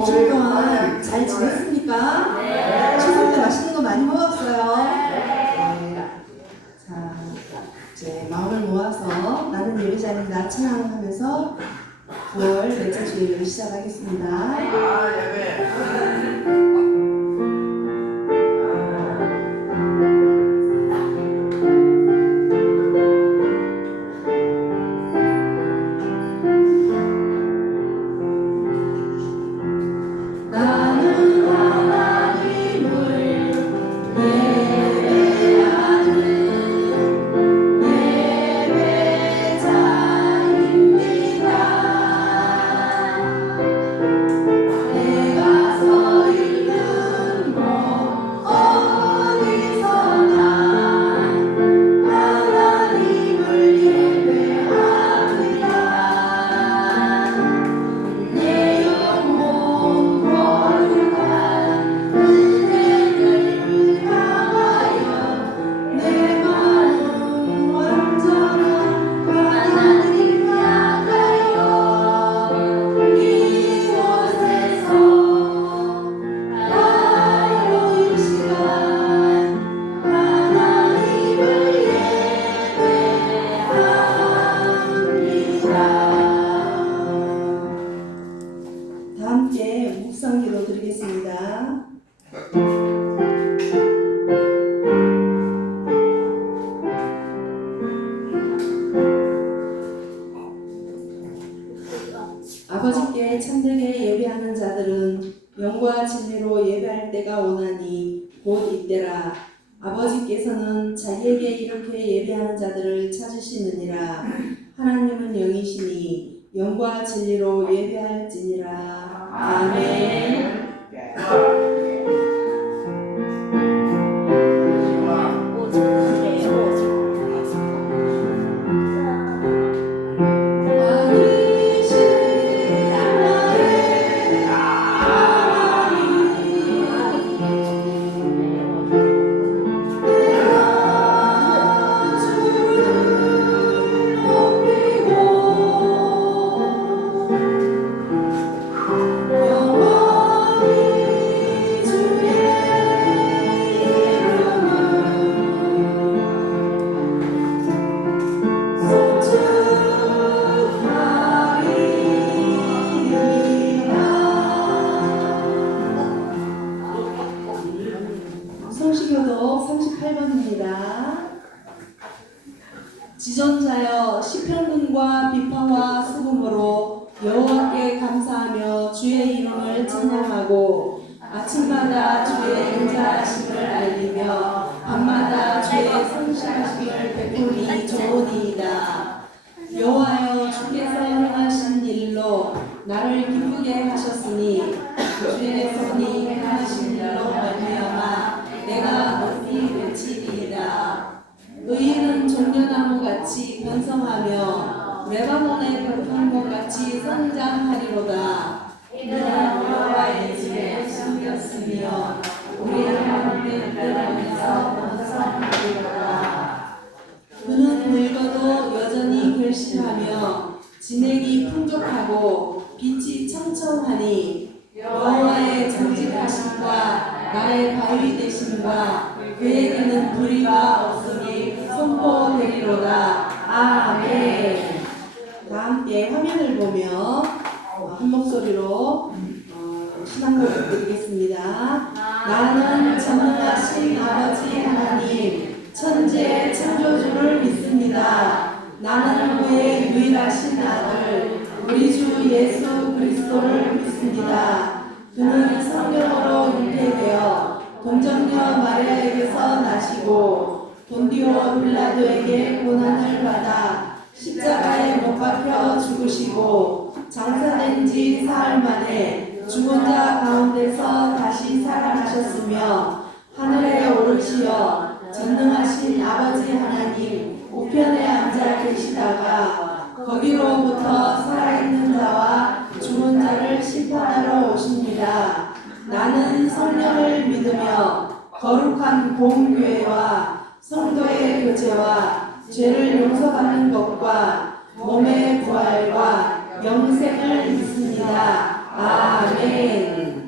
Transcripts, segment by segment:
2주 동안 잘 지냈습니까? 네. 추석 때 맛있는 거 많이 먹었어요? 네. 자, 이제 마음을 모아서 나는 예배자입니다 찬양하면서 9월 넷째 주일을 시작하겠습니다. 다 함께 묵상기도 드리겠습니다. 아버지께 참되게 예배하는 자들은 영과 진리로 예배할 때가 오나니 곧 이때라. 아버지께서는 자기에게 이렇게 예배하는 자들을 찾으시느니라. 하나님은 영이시니 영과 진리로 예배할지니라. 아멘. 지존자여 시편군과 비파와 수금으로 여호와께 감사하며 주의 이름을 찬양하고 아침마다 주의 인자하심을 알리며 밤마다 주의 성실하심을 베풀이 좋으니이다. 여호와여 주께서 행하신 일로 나를 기쁘게 하셨으니 주의 손이 행하신 일로 말미암아 내가 높이 외치리이다. 의인은 종려나무같이 번성하며 레바논의 벽향목같이 성장하리로다. 이는 여호와의 집에 숨겼으며 우리의 하나님의 뜰에서 번성하리로다. 그는 늙어도 여전히 결실하며 진액이 풍족하고 빛이 청청하니 여호와의 정직하심과 나의 바위 되심과 그에게는 불의가 없으니 선포되리로다. 아멘. 다 함께 화면을 보며 한 목소리로 신앙고백 드리겠습니다. 나는 전능하신 아버지 하나님 천지의 창조주를 믿습니다. 나는 그의 유일하신 아들 우리 주 예수 그리스도를 믿습니다. 그는 성령으로 잉태되어 동정녀 마리아에게서 나시고 본디오 빌라도에게 고난을 받아 십자가에 못 박혀 죽으시고 장사된 지 사흘 만에 죽은 자 가운데서 다시 살아나셨으며 하늘에 오르시어 전능하신 아버지 하나님 우편에 앉아 계시다가 거기로부터 살아있는 자와 죽은 자를 심판하러 오십니다. 나는 성령을 믿으며 거룩한 공교회와 성도의 교제와 죄를 용서받는 것과 몸의 부활과 영생을 믿습니다. 아멘.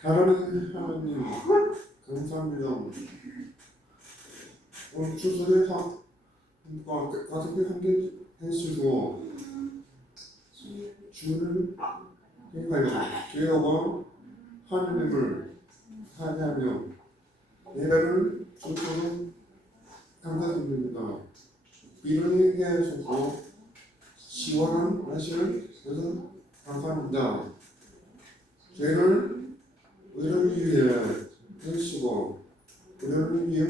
사랑하는 하나님 감사합니다. 오늘 주소를 가족들 함께 해주시고 주를 행하여 죄와 하나님을 찬양하며 예배를 주소로 감사드립니다. 비를 해주시고 시원한 날씨를 주셔서 감사합니다. 죄를 우리를 위해 해주시고 우리를 위해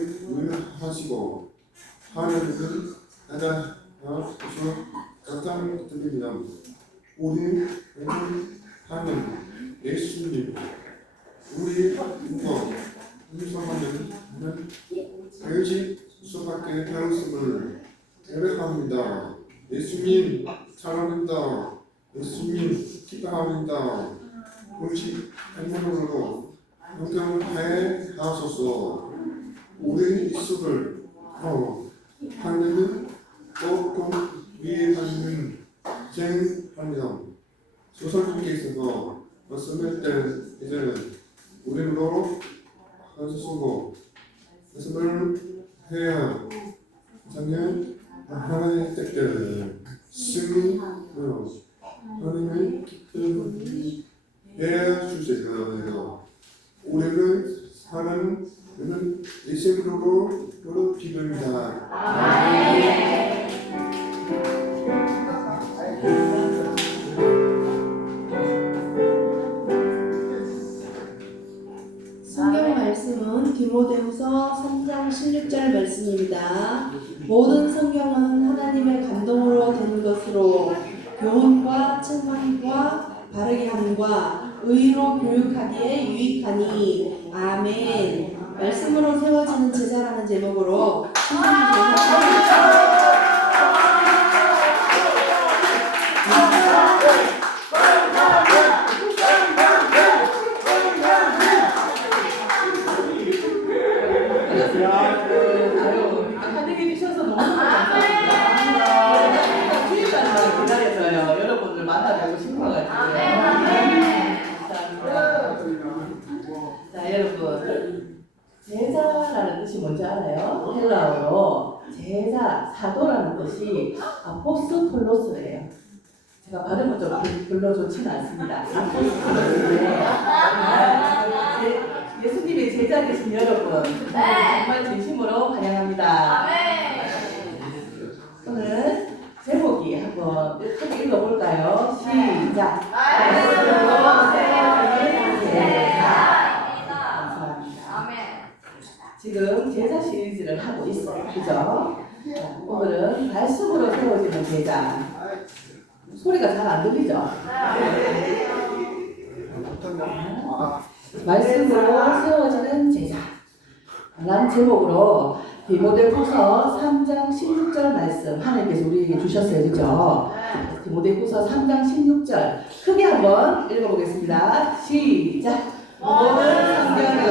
위하시고 하나님을 찾아주셔서 감사드립니다. 우리 하나님 예수님 우리 인과 인성하는 배우지 수밖에 배웠음을 예배합니다. 예수님 사랑합니다. 예수님 기도합니다. 오직 행복으로 영광을 다해 하소서. 우리 이수를 하나님은 꼭꼭 위에 하는 쟁합니다. 소설님께 있어서 말씀할 때 이제는 우리로 쓰고 말씀을 해야 장년 하나님의 뜻대로 승리로 하나님의 뜻을 해야 주세요. 우리는 사는 우리는 예수님으로 기도합니다. 성경 말씀은 디모데후서 3장 16절 말씀입니다. 모든 성경은 하나님의 감동으로 된 것으로 교훈과 책망과 바르게 함과 의로 교육하기에 유익하니 아멘. 말씀으로 세워지는 제자라는 제목으로 환영해 주셔서 너무 감사합니다. 주일날 기다려서요. 여러분들 만나뵙고 싶어가지고. 감사합니다. 자, 여러분. 제자라는 뜻이 뭔지 알아요? 헬라어로 제자, 사도라는 뜻이 아포스톨로스예요. 제가 발음은 좀 별로 좋지는 않습니다. 아포스톨로스인데 예수님의 제자 되신 여러분 정말 진심으로 환영합니다. 오늘 제목이 한번 크게 읽어볼까요? 시작. 지금 제자 시리즈를 하고 있어요. 그죠? 오늘은 말씀으로 세워지는 제자. 소리가 잘 안 들리죠? 말씀으로 세워지는 제자. 라는 제목으로 디모데후서 3장 16절 말씀 하나님께서 우리에게 주셨어요. 그죠? 디모데후서 3장 16절 크게 한번 읽어보겠습니다. 시작. 모든 성경은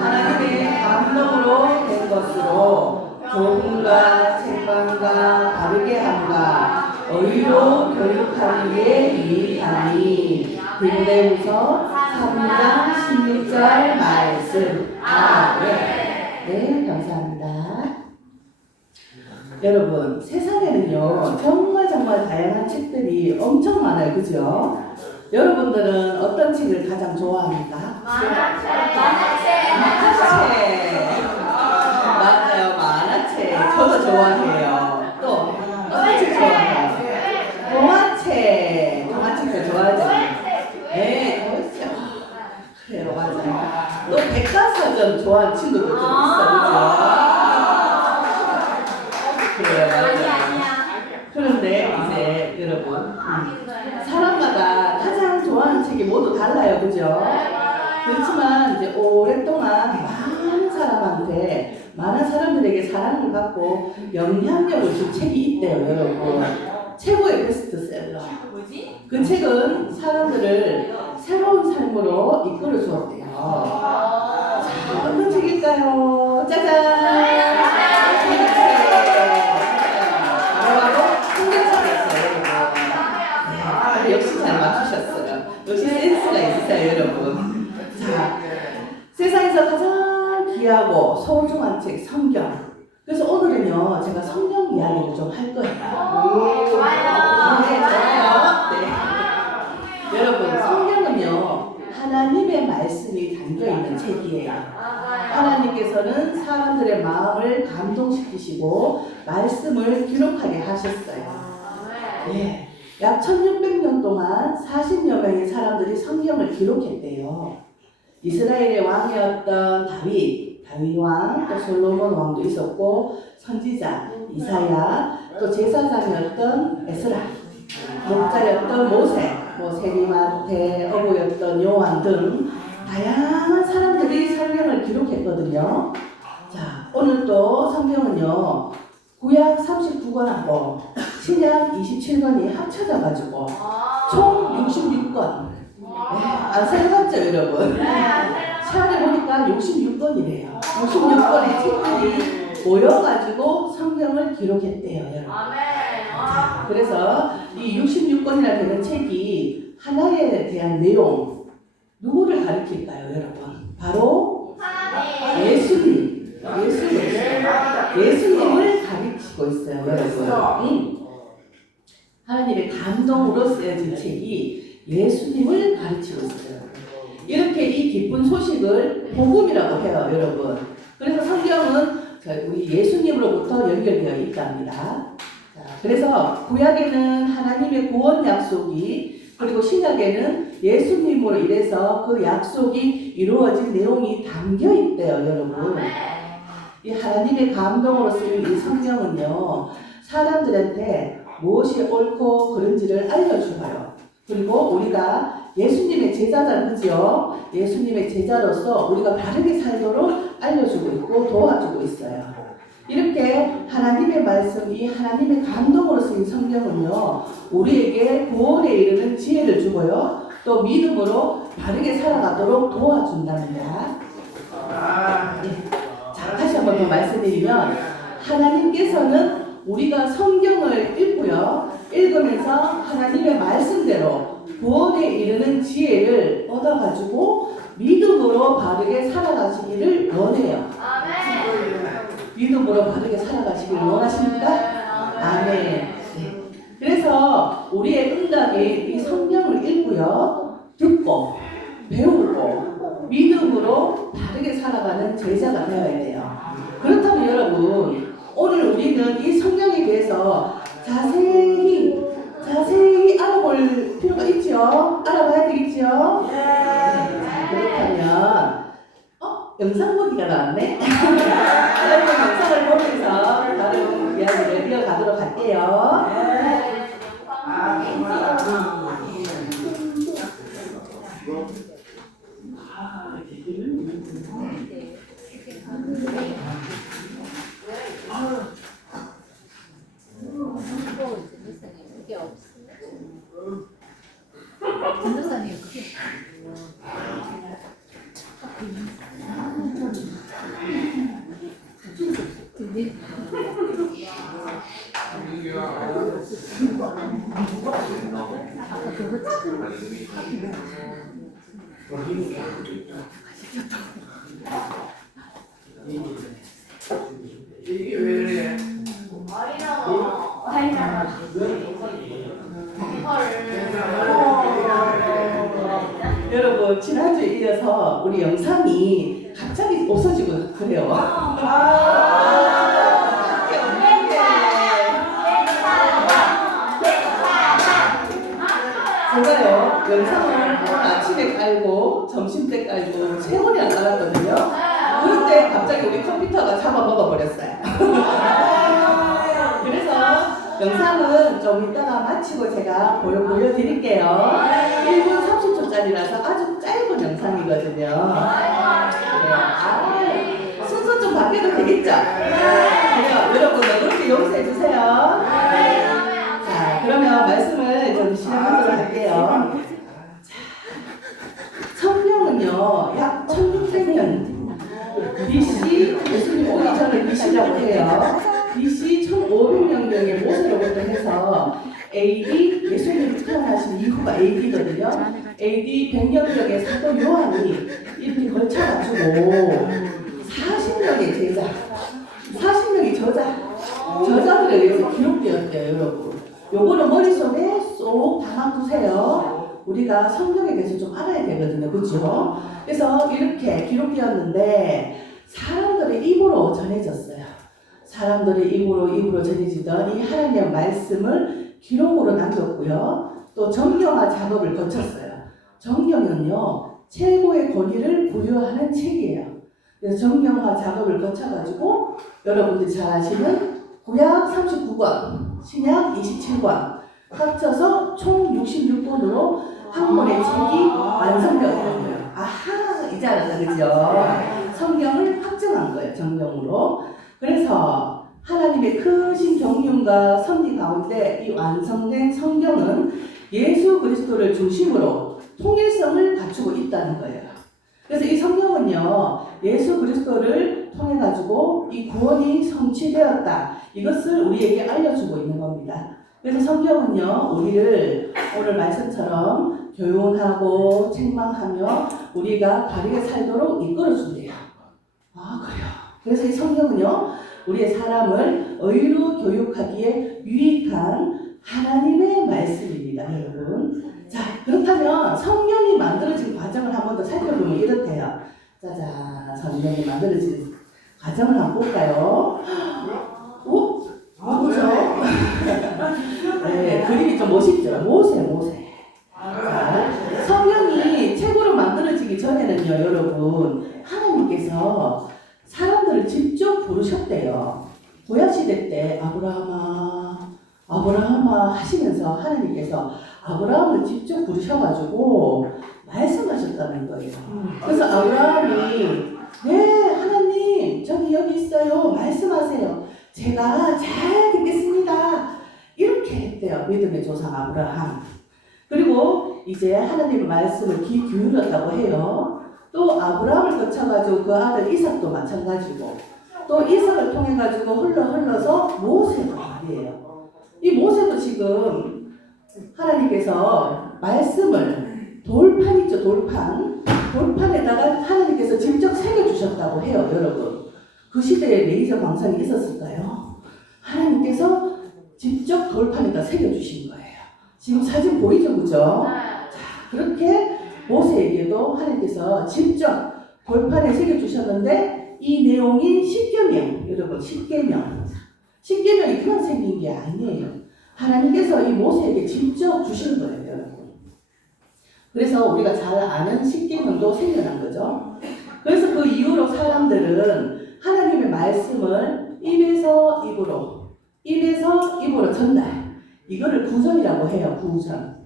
하나님의 감동으로 된 것으로 교훈과 책망과 바르게 함과 의로 교육하기에 유익하니. 디모데후서 3장 16절 말씀. 아멘. 네, 감사합니다. 여러분, 세상에는요 정말 다양한 책들이 엄청 많아요. 그죠? 여러분들은 어떤 책을 가장 좋아합니까? 만화책. 맞아요, 만화책. 저도 좋아해요. 또 어떤 책 좋아해요? 동화책도 좋아하죠. 네, 그렇죠. 그래요, 맞아요. 또 백과사전 좋아하는 친구들 좀 있어, 그죠? 그래요, 맞아요. 그런데 이제 여러분, 사람마다 가장 좋아하는 책이 모두 달라요, 그죠? 그렇지만 이제 오랫동안 많은 사람들에게 사랑을 받고 영향력을 준 책이 있대요, 여러분. 최고의 베스트셀러. 그 책은 사람들을 새로운 삶으로 이끌어 주었대요. 자, 어떤 책일까요? 짜잔! 역시 잘 맞추셨어요. 역시 센스가 있어요, 여러분. 자, 세상에서 가장 귀하고 소중한 책, 성경. 그래서 오늘은요, 제가 성경 이야기를 좀 할 거예요. 좋아요. 네, 좋아요. 네. 여러분, 성경은요, 하나님의 말씀이 담겨있는 책이에요. 하나님께서는 사람들의 마음을 감동시키시고, 말씀을 기록하게 하셨어요. 네. 약 1600년 동안 40여 명의 사람들이 성경을 기록했대요. 이스라엘의 왕이었던 다윗 왕, 또 솔로몬 왕도 있었고, 선지자 이사야, 또 제사장이었던 에스라, 목자였던 모세, 세리마테, 어부였던 요한 등 다양한 사람들이 성경을 기록했거든요. 자, 오늘 또 성경은요, 구약 39권하고 신약 27권이 합쳐져가지고 총 66권. 네, 안 생각했죠, 여러분? 시험해 보니까 66권이래요. 66권의 책들이 모여가지고 성경을 기록했대요, 여러분. 자, 그래서 이 66권이나 되는 책이 하나에 대한 내용, 누구를 가리킬까요, 여러분? 바로 예수 가르치고 있어요, 여러분. 하나님의 감동으로 쓰여진 책이 예수님을 가르치고 있어요. 이렇게 이 기쁜 소식을 복음이라고 해요, 여러분. 그래서 성경은 우리 예수님으로부터 연결되어 있답니다. 자, 그래서 구약에는 하나님의 구원 약속이, 그리고 신약에는 예수님으로 인해서 그 약속이 이루어진 내용이 담겨 있대요, 여러분. 이 하나님의 감동으로 쓰인 이 성경은요, 사람들한테 무엇이 옳고 그른지를 알려주어요. 그리고 우리가 예수님의 제자잖아요, 그죠? 예수님의 제자로서 우리가 바르게 살도록 알려주고 있고 도와주고 있어요. 이렇게 하나님의 말씀이 하나님의 감동으로 쓰인 성경은요, 우리에게 구원에 이르는 지혜를 주고요, 또 믿음으로 바르게 살아가도록 도와준답니다. 자, 다시 한번 더 말씀드리면, 하나님께서는 우리가 성경을 읽고요, 읽으면서 하나님의 말씀대로 구원에 이르는 지혜를 얻어가지고 믿음으로 바르게 살아가시기를 원해요. 믿음으로 바르게 살아가시기를 원하십니까? 아멘. 네. 그래서 우리의 응답이 이 성경을 읽고요, 듣고, 배우고, 믿음으로 바르게 살아가는 제자가 되어야 돼요. 그렇다면 여러분, 오늘 우리는 이 성경에 대해서 자세히 알아볼 필요가 있죠? 알아봐야 되겠죠? 네. 그렇다면 영상 보기가 나왔네? 여러분 영상을 보면서 다른 이야기를 이어가도록 할게요. 이게 왜 이래? 여러분 지난주에 이어서 우리 영상이 갑자기 없어지고 그래요. 제가요 영상을 오늘 아침에 깔고 점심때 깔고 3번이나 깔았거든요. 그런데 갑자기 우리 컴퓨터가 잡아먹어버렸어요. 그래서 영상은 좀 이따가 마치고 제가 보여드릴게요. 1분 30초짜리라서 아주 짧은 영상이거든요. 네. 순서 좀 바뀌어도 되겠죠? 그래요. 여러분 그렇게 용서해주세요. 자, 그러면 말씀을 좀 시작하도록 할게요. 성경은요, 약 1600년 BC, 예수님 오기 전을 BC라고 해요. BC 1500년경에 모세로부터 해서 AD, 예수님이 태어나신 이후가 AD거든요. AD 100년경에 사도 요한이 이렇게 걸쳐가지고 40명의 제자, 40명의 저자들에 의해서 기록되었대요, 여러분. 요거는 머릿속에 쏙 담아두세요. 우리가 성경에 대해서 좀 알아야 되거든요, 그렇죠? 그래서 이렇게 기록되었는데 사람들의 입으로 전해졌어요. 사람들의 입으로 전해지던 이 하나님의 말씀을 기록으로 남겼고요. 또 정경화 작업을 거쳤어요. 정경은요, 최고의 권위를 부여하는 책이에요. 그래서 정경화 작업을 거쳐가지고 여러분들이 잘 아시는 구약 39권, 신약 27권 합쳐서 총 66권으로 한 권의 책이 완성되었던 거예요. 아하, 이제 알았다, 그죠? 성경을 확정한 거예요, 정경으로. 그래서 하나님의 크신 경륜과 섭리 가운데 이 완성된 성경은 예수 그리스도를 중심으로 통일성을 갖추고 있다는 거예요. 그래서 이 성경은요, 예수 그리스도를 통해 가지고 이 구원이 성취되었다, 이것을 우리에게 알려주고 있는 겁니다. 그래서 성경은요, 우리를 오늘 말씀처럼 교훈하고 책망하며 우리가 바르게 살도록 이끌어준대요. 아, 그래요. 그래서 이 성경은요, 우리의 사람을 의로 교육하기에 유익한 하나님의 말씀입니다, 여러분. 자, 그렇다면 성경이 만들어진 과정을 한 번 더 살펴보면 이렇대요. 짜잔, 성경이 만들어진 과정을 한번 볼까요? 오? 누구죠? 네, 그림이 좀 멋있죠? 모세. 자, 성경이 책으로 만들어지기 전에는요, 여러분, 하나님께서 사람들을 직접 부르셨대요. 구약시대 때 아브라함아 하시면서 하나님께서 아브라함을 직접 부르셔가지고 말씀하셨다는 거예요. 그래서 아브라함이 네, 하나님, 여기 있어요. 말씀하세요. 제가 잘 듣겠습니다. 이렇게 했대요. 믿음의 조상 아브라함. 그리고 이제 하나님의 말씀을 귀 기울였다고 해요. 또 아브라함을 거쳐가지고 그 아들 이삭도 마찬가지고, 또 이삭을 통해가지고 흘러서 모세도 말이에요. 이 모세도 지금 하나님께서 말씀을 돌판 있죠, 돌판에다가 하나님께서 직접 새겨주셨다고 해요, 여러분. 그 시대에 레이저 광선이 있었을까요? 하나님께서 직접 돌판에다 새겨주신 거예요. 지금 사진 보이죠, 그죠? 자, 그렇게 모세에게도 하나님께서 직접 돌판에 새겨주셨는데 이 내용이 십계명, 여러분, 십계명이 그냥 생긴 게 아니에요. 하나님께서 이 모세에게 직접 주신 거예요, 여러분. 그래서 우리가 잘 아는 십계명도 생겨난 거죠. 그래서 그 이후로 사람들은 하나님의 말씀을 입에서 입으로 전달. 이거를 구전이라고 해요, 구전.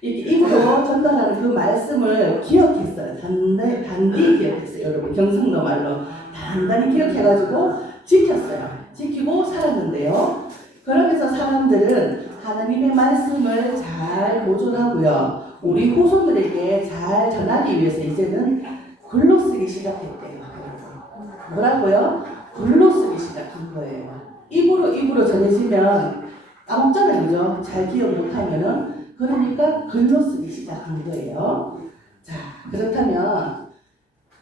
이렇게 입으로 전달하는 그 말씀을 기억했어요. 단디 기억했어요, 여러분. 경상도 말로 단단히 기억해가지고 지키고 살았는데요. 그러면서 사람들은 하나님의 말씀을 잘 보존하고요. 우리 후손들에게 잘 전하기 위해서 이제는 글로 쓰기 시작했대요. 뭐라고요? 글로 쓰기 시작한 거예요. 입으로 전해지면 까먹잖아요, 그죠? 잘 기억 못하면은. 그러니까 글로 쓰기 시작한 거예요. 자, 그렇다면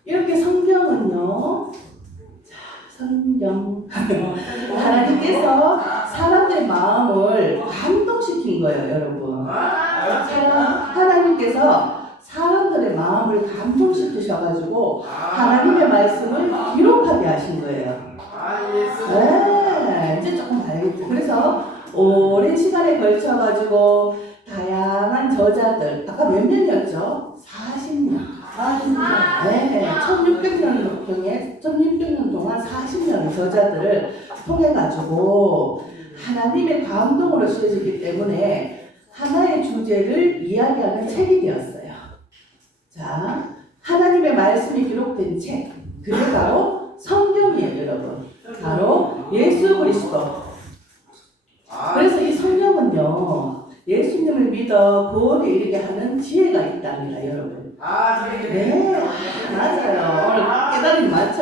이렇게 성경은요. 자, 성경 하나님께서 사람들의 마음을 감동시킨 거예요, 여러분. 하나님께서 사람들의 마음을 감동시키셔가지고 하나님의 말씀을 기록하게 하신 거예요. 네, 이제 조금 알겠죠. 그래서 오랜 시간에 걸쳐가지고 다양한 저자들, 아까 몇 년이었죠? 40년. 네, 1600년 동안 40년의 저자들을 통해가지고 하나님의 감동으로 쓰여지기 때문에 하나의 주제를 이야기하는 책이 되었어요. 자, 하나님의 말씀이 기록된 책, 그게 바로 성경이에요, 여러분. 바로 예수 그리스도. 그래서 이 성경은요, 예수님을 믿어 구원에 이르게 하는 지혜가 있답니다, 여러분. 네, 맞아요. 오늘 깨달음이 많죠?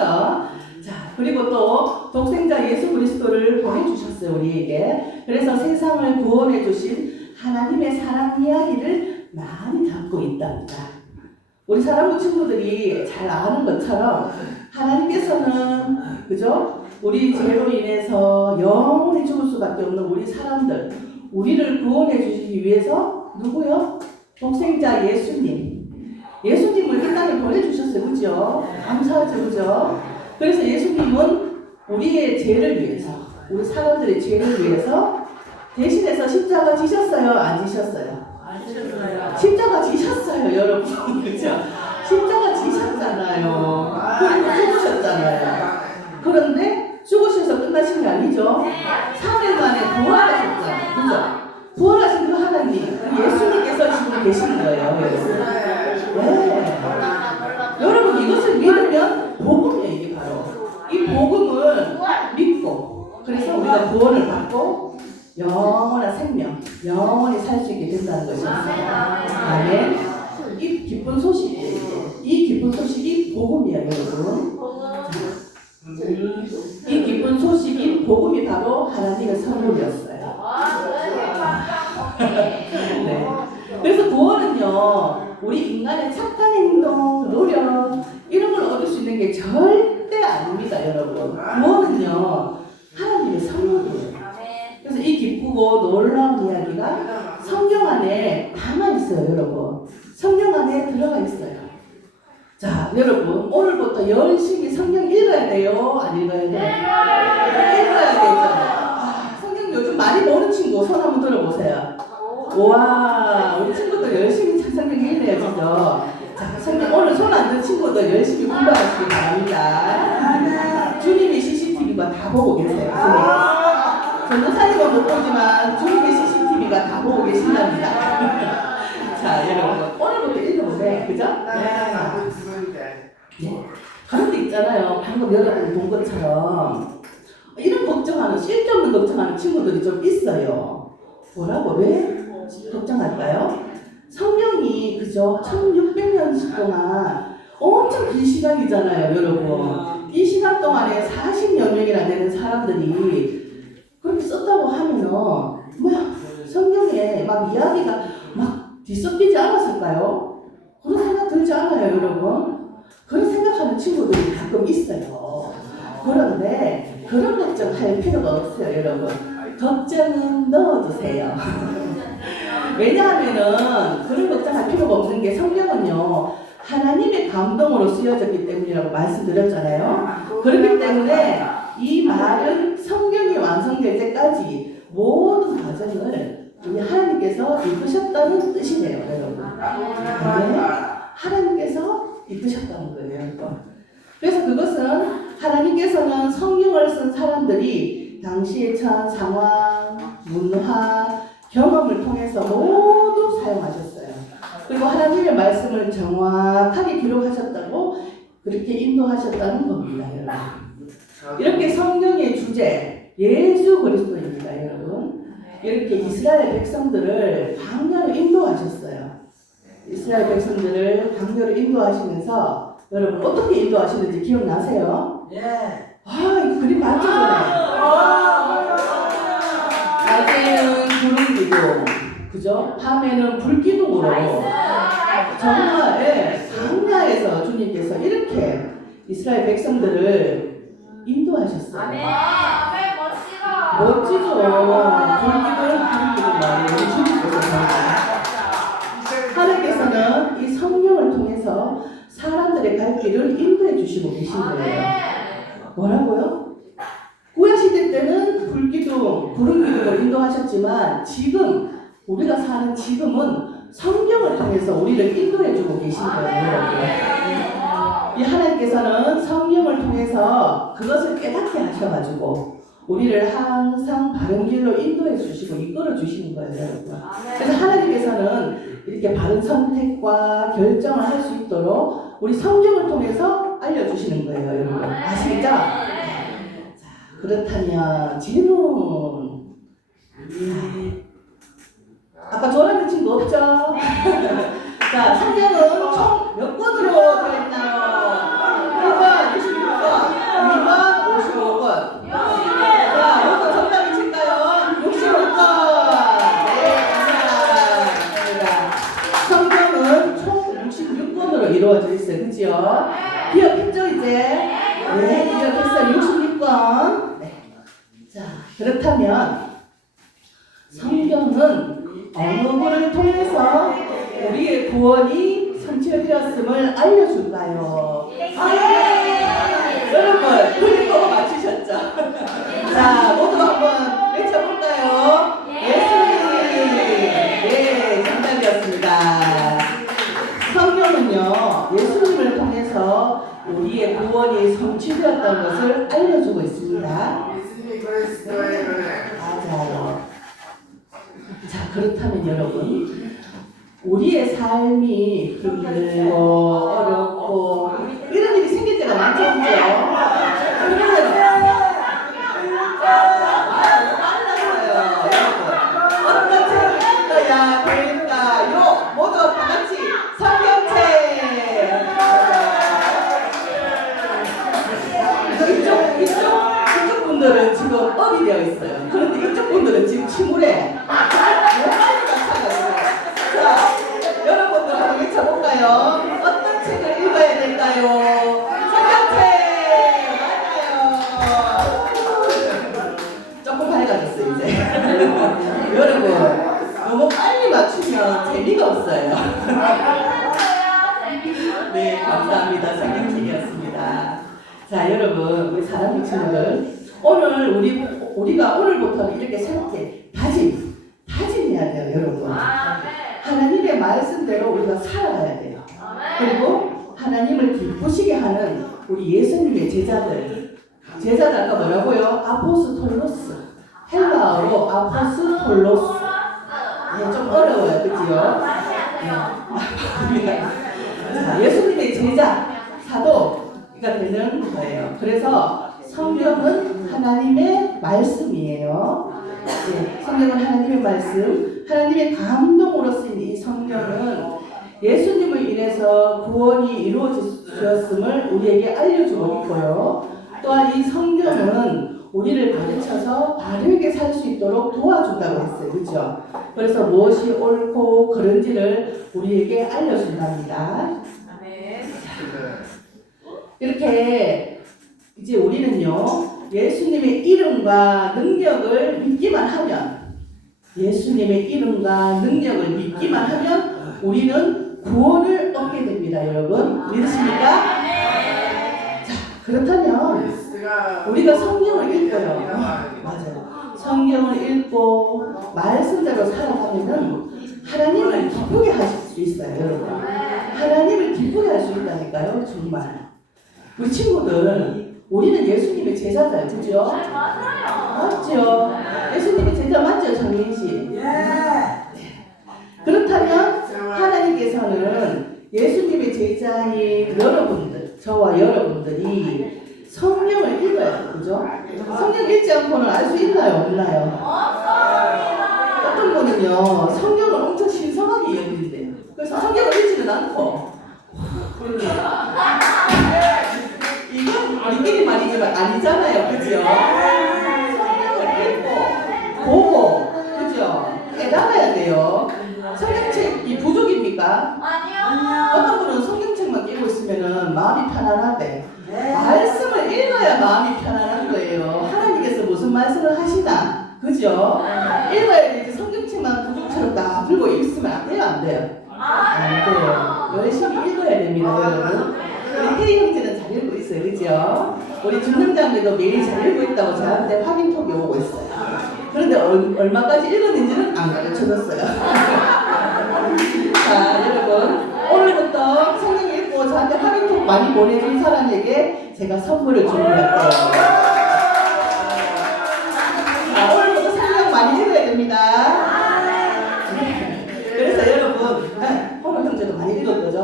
자, 그리고 또 독생자 예수 그리스도를 보내주셨어요, 우리에게. 그래서 세상을 구원해 주신 하나님의 사랑 이야기를 많이 담고 있답니다. 우리 사랑부 친구들이 잘 아는 것처럼 하나님께서는, 그죠? 우리 죄로 인해서 영원히 죽을 수밖에 없는 우리 사람들, 우리를 구원해 주시기 위해서 누구요? 독생자 예수님을 이 땅에 보내주셨어요, 그죠? 감사하죠, 그죠? 그래서 예수님은 우리의 죄를 위해서, 우리 사람들의 죄를 위해서 대신해서 십자가 지셨어요, 안 지셨어요? 십자가 지셨어요, 여러분. 그죠? 십자가 지셨잖아요. 그리고 죽으셨잖아요. 그런데 죽으셔서 끝나신 게 아니죠? 3일 만에 부활하셨잖아요. 그죠? 부활하신 그 하나님, 예수님께서 지금 계신 거예요, 여러분. 네. 여러분, 이것을 믿으면 복음이에요, 이게 바로. 이 복음을 믿고, 그래서 우리가 구원을 받고 영원한 생명, 영원히 살 수 있게 된다는 것입니다. 아멘. 이 기쁜 소식이에요. 이 기쁜 소식이 복음이에요, 여러분. 이 기쁜 소식인 복음이 바로 하나님의 선물이었어요. 네. 그래서 구원은요, 우리 인간의 착한 행동, 노력 이런 걸 얻을 수 있는 게 절대 아닙니다, 여러분. 구원은요, 나온 이야기가 성경 안에 담아 있어요, 여러분. 성경 안에 들어가 있어요. 자, 여러분, 오늘부터 열심히 성경 읽어야 돼요? 안 읽어야 돼요? 읽어야 되죠. 성경 요즘 많이 보는 친구 손 한번 들어보세요. 와, 우리 친구들 열심히 성경 읽어야죠. 자, 성경 오늘 손 안 든 친구들 열심히 공부하시기 바랍니다. 주님이 CCTV가 다 보고 계세요. 전도사님은 못 보지만 주님의 CCTV가 다 보고 계신답니다. 자, 여러분 오늘부터 읽어보세요. 그죠? 네. 그런 데 있잖아요. 방금 여러분이 본 것처럼 이런 걱정하는, 쓸데없는 걱정하는 친구들이 좀 있어요. 뭐라고? 왜 걱정할까요? 성령이 그죠? 1600년 동안 엄청 긴 시간이잖아요, 여러분. 이 시간 동안에 40여 명이나 되는 사람들이 그렇게 썼다고 하면은 뭐야, 성경에 막 이야기가 막 뒤섞이지 않았을까요? 그런 생각 들지 않아요, 여러분? 그런 생각하는 친구들이 가끔 있어요. 그런데 그런 걱정할 필요가 없어요, 여러분. 걱정은 넣어두세요. 왜냐하면은 그런 걱정할 필요가 없는 게 성경은요, 하나님의 감동으로 쓰여졌기 때문이라고 말씀드렸잖아요. 그렇기 때문에 이 말은 성경이 완성될 때까지 모든 과정을 우리 하나님께서 이끄셨다는 뜻이네요, 여러분. 네? 하나님께서 이끄셨다는 거예요, 여러분. 그래서 그것은 하나님께서는 성경을 쓴 사람들이 당시에 처한 상황, 문화, 경험을 통해서 모두 사용하셨어요. 그리고 하나님의 말씀을 정확하게 기록하셨다고 그렇게 인도하셨다는 겁니다, 여러분. 이렇게 성경의 주제 예수 그리스도입니다, 여러분. 이렇게 이스라엘 백성들을 광야로 인도하셨어요. 이스라엘 백성들을 광야로 인도하시면서 여러분 어떻게 인도하시는지 기억나세요? 예. 이거 그림 맞죠? 낮에는 구름 기둥, 그죠? 밤에는 불 기둥으로 정말 광야에서 주님께서 이렇게 이스라엘 백성들을 인도하셨어요. 멋지죠? 불기둥 말이에요. 주님께서 하나님께서는 이 성령을 통해서 사람들의 갈 길을 인도해 주시고 계신 거예요. 뭐라고요? 구약시대 때는 불기둥, 구름기둥을 인도하셨지만 지금 우리가 사는 지금은 성경을 통해서 우리를 인도해 주고 계신 거예요. 이 하나님께서는 성령을 통해서 그것을 깨닫게 하셔가지고 우리를 항상 바른 길로 인도해 주시고 이끌어 주시는 거예요, 여러분. 그래서 하나님께서는 이렇게 바른 선택과 결정을 할 수 있도록 우리 성경을 통해서 알려주시는 거예요, 여러분. 아시겠죠? 자, 그렇다면 질문. 아까 저라는 친구 없죠? 자, 성경은 총 몇 권으로 되어 있나요? 1번 26권, 2번 55권. 자, 어떤 정답이 칠까요? 65권. 네, 감사합니다. 성경은 총 66권으로 이루어져 있어요. 그죠? 기억했죠, 이제? 네, 기억했어요. 66권. 네. 자, 그렇다면 성경은 어느 분을 통해서 우리의 구원이 성취되었음을 알려줄까요? 여러분, 그림 보고 맞추셨죠? 자, 모두 한번 외쳐볼까요? 예수님! 네, 정답이었습니다. 성경은요, 예수님을 통해서 우리의 구원이 성취되었다는 것을 알려주고 있습니다. 맞아요. 자, 그렇다면 여러분, 우리의 삶이 힘들고 어렵고 이런 일이 생길 때가 많죠, 그죠? 어떤 책을 읽어야 될까요? 모두 다 같이 성경책. 이쪽 분들은 지금 업이 되어 있어요. 그런데 이쪽 분들은 지금 침울해. 자, 여러분들 한번 외쳐볼까요? 어떤 책을 읽어야 될까요? 성경책! 맞아요. 조금 밝아졌어요, 이제. 여러분, 자, 여러분, 우리 사랑하는 친구들, 오늘 우리가 오늘부터 이렇게 새롭게 다짐해야 돼요, 여러분. 하나님의 말씀대로 우리가 살아가야 돼요. 그리고 하나님을 기쁘시게 하는 우리 예수님의 제자들 아까 뭐라고요? 아포스톨로스. 헬라어로 아포스톨로스. 좀 어려워요, 그지요? 자, 예수님의 제자, 사도가 되는 거예요. 그래서 성경은 하나님의 말씀이에요. 네, 성경은 하나님의 말씀, 하나님의 감동으로 쓰인 이 성경은 예수님을 인해서 구원이 이루어졌음을 우리에게 알려주고 있고요. 또한 이 성경은 우리를 가르쳐서 바르게 살 수 있도록 도와준다고 했어요. 그렇죠? 그래서 무엇이 옳고 그른지를 우리에게 알려준답니다. 이렇게 이제 우리는요, 예수님의 이름과 능력을 믿기만 하면, 예수님의 이름과 능력을 믿기만 하면 우리는 구원을 얻게 됩니다. 여러분 믿으십니까? 자, 그렇다면 우리가 성경을 읽고요. 맞아요. 성경을 읽고 말씀대로 살아가면은 하나님을 기쁘게 하실 수 있어요, 여러분. 하나님을 기쁘게 할 수 있다니까요, 정말. 우리 친구들, 우리는 예수님의 제자잖아요, 그죠? 맞죠? 예수님의 제자 맞죠, 정민 씨? 그렇다면 하나님께서는 예수님의 제자인 여러분들, 저와 여러분들이 성경을 읽어야 돼요, 그죠? 성경 읽지 않고는 알 수 있나요, 없나요? 어떤 분은요, 성경을 엄청 신성하게 여기는데요. 그래서 성경을 읽지는 않고, 이건 우리끼리 말이지만 아니잖아요, 그죠? 성경을 읽고, 보고, 그죠? 깨달아야 돼요. 성경책이 부족입니까? 아니요. 어떤 분은 성경책만 읽고 있으면 마음이 편안한데, 말씀을 읽어야 마음이 편안한 거예요. 하나님께서 무슨 말씀을 하시나, 그죠? 읽어야 되지. 성경책만 부족처럼 다 들고 있으면 안 돼요, 안 돼요? 안 돼요. 열심히 읽어야 됩니다, 여러분. 우리 태희 형제는 잘 읽고 있어요, 그죠? 우리 준영장님도 매일 잘 읽고 있다고 저한테 확인톡이 오고 있어요. 그런데 얼마까지 읽었는지는 안 가르쳐줬어요. 자, 여러분, 오늘부터 성경 읽고 저한테 확인톡 많이 보내준 사람에게 제가 선물을 준비할게요. 자, 오늘부터 성경 많이 읽어야 됩니다. 그래서 여러분, 호노 형제도 많이 읽을 거죠?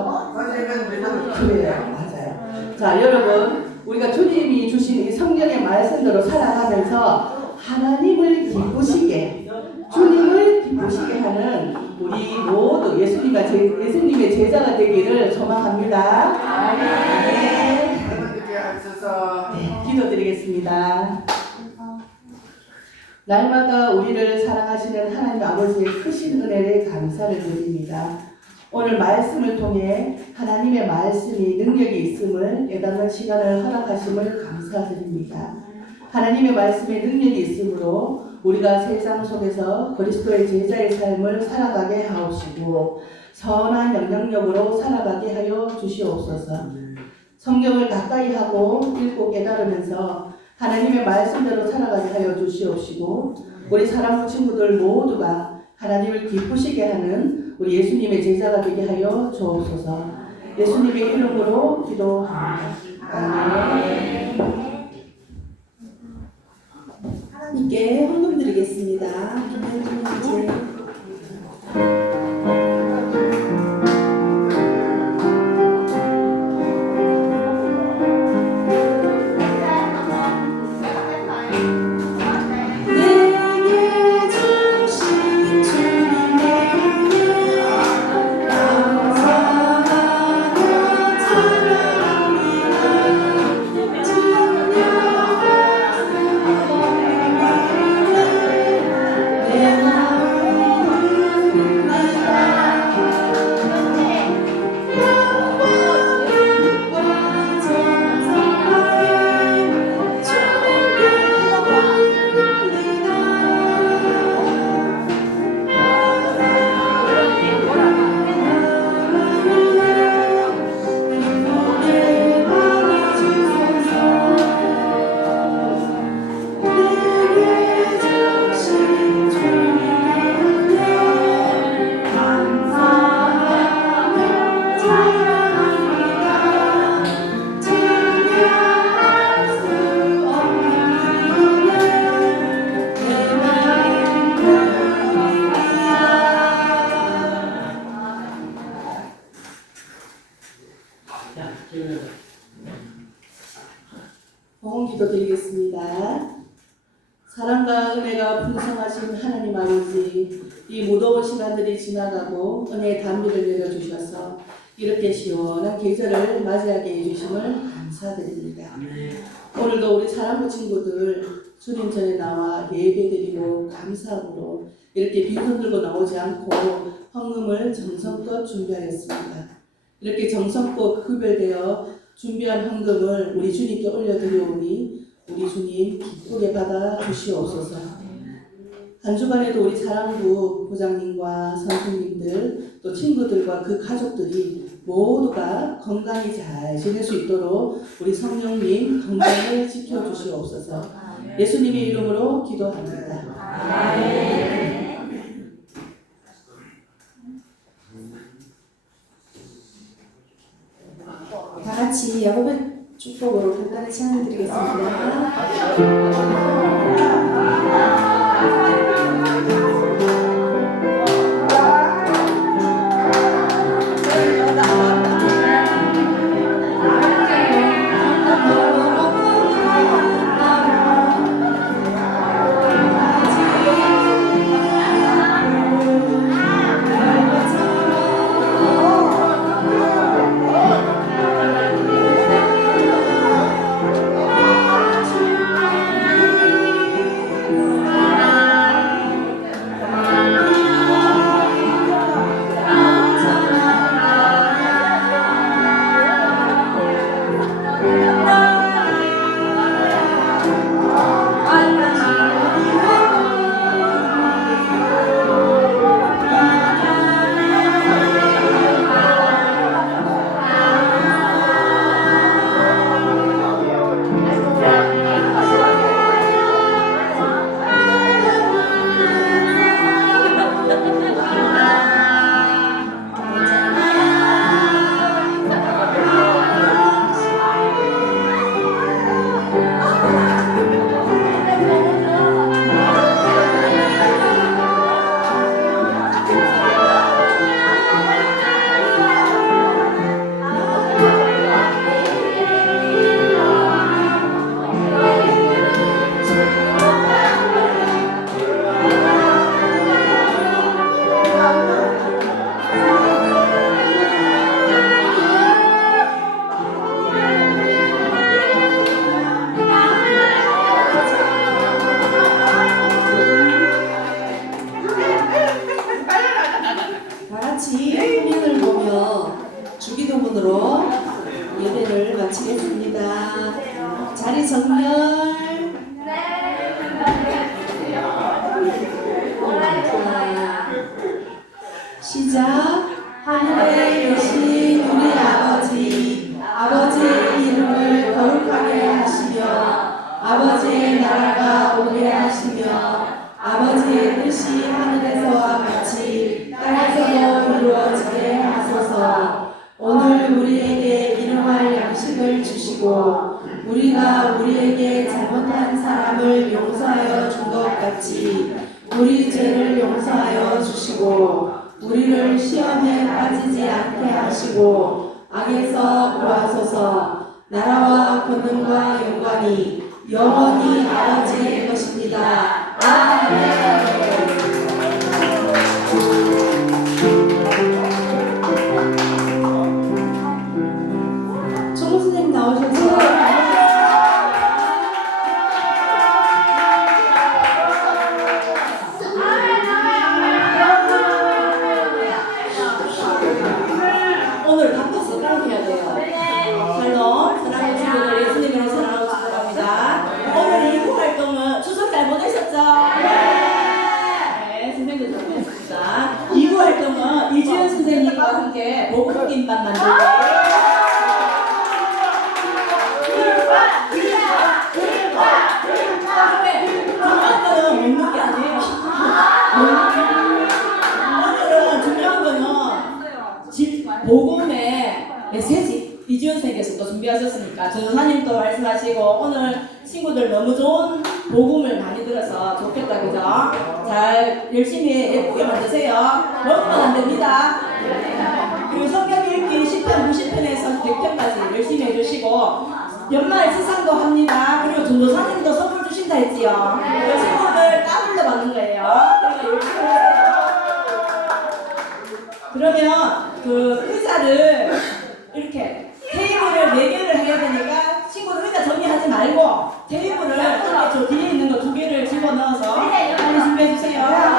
그래요, 맞아요. 자, 여러분, 우리가 주님이 주신 이 성경의 말씀대로 살아가면서 하나님을 기쁘시게, 주님을 기쁘시게 하는 우리 모두 예수님의 제자가 되기를 소망합니다. 네, 기도드리겠습니다. 날마다 우리를 사랑하시는 하나님 아버지의 크신 은혜에 감사를 드립니다. 오늘 말씀을 통해 하나님의 말씀이 능력이 있음을 깨닫는 시간을 허락하심을 감사드립니다. 하나님의 말씀에 능력이 있으므로 우리가 세상 속에서 그리스도의 제자의 삶을 살아가게 하옵시고 선한 영향력으로 살아가게 하여 주시옵소서. 성경을 가까이 하고 읽고 깨달으면서 하나님의 말씀대로 살아가게 하여 주시옵시고 우리 사랑하는 친구들 모두가 하나님을 기쁘시게 하는 우리 예수님의 제자가 되게 하여 주옵소서. 예수님의 이름으로 기도합니다. 아멘. 하나님께 헌금 드리겠습니다. 내게 주신 주님의 은혜 감사하며 찬양합니다. 기도드리겠습니다. 사랑과 은혜가 풍성하신 하나님 아버지, 이 무더운 시간들이 지나가고 은혜의 단비를 내려주셔서 이렇게 시원한 계절을 맞이하게 해주심을 감사드립니다. 오늘도 우리 사랑부 친구들 주님 전에 나와 예배드리고 감사함으로 이렇게 빈손 들고 나오지 않고 헌금을 정성껏 준비하였습니다. 이렇게 정성껏 구별되어 준비한 헌금을 우리 주님께 올려드려오니 우리 주님 기쁘게 받아 주시옵소서. 한 주간에도 우리 사랑부 부장님과 선생님들 또 친구들과 그 가족들이 모두가 건강히 잘 지낼 수 있도록 우리 성령님 건강을 지켜주시옵소서. 예수님의 이름으로 기도합니다. 다 같이 야곱의 축복으로 간단히 찬양 드리겠습니다. 다 같이 화면을 보며 주기도문으로 예배를 마치겠습니다. 자리 정렬. 자, 시작. 하늘에 계신 우리 아버지, 아버지의 이름을 거룩하게 하시며 아버지의 나라가 오게 하시며 아버지의 뜻이 하늘에서와 같이 땅에서도 이루어지게 하소서. 오늘 우리에게 일용할 양식을 주시고 우리가 우리에게 잘못한 사람을 용서하여 준 것 같이 우리 죄를 용서하여 주시고 우리를 시험에 빠지지 않게 하시고 악에서 구하소서. 나라와 권능과 영광이 영원히 아버지의 것입니다. 아멘. 총무 선생님 나오셔서 오늘 바꿔서 그렇게 해야 돼요. 샬롬, 사랑하는 친구들, 예수님으로 사랑하고 축복합니다. 오늘 이부 활동은 추석 잘 보내셨죠? 네, 선생님들 잘 보냈습니다. 이부 활동은 이지연 선생님과 함께 복음김밥 만들기. 중요한 거는 먹는 게 아니에요. 오늘은 중요한 거는 복음의 메시지. 이지연 선생님께서 또 준비하셨으니까 전사님도 말씀하시고 오늘 친구들 너무 좋은 복음을 많이 들어서 좋겠다, 그죠? 잘 열심히 예쁘게 만드세요. 먹으면 안 됩니다. 그리고 성경 읽기 10편, 90편에서 100편까지 열심히 해주시고 연말 시상도 합니다. 그리고 전도사님도 선물 주신다 했지요. 그 친구들 따블로 받는 거예요. 그러니까 열심히 하세요. 그러면 그 의자를 이렇게 테이블을 4개를 해야 되니까 친구들 의자 정리하지 말고 테이블을 저 뒤에 있는 거 2개를 집어넣어서 빨리 준비해 주세요.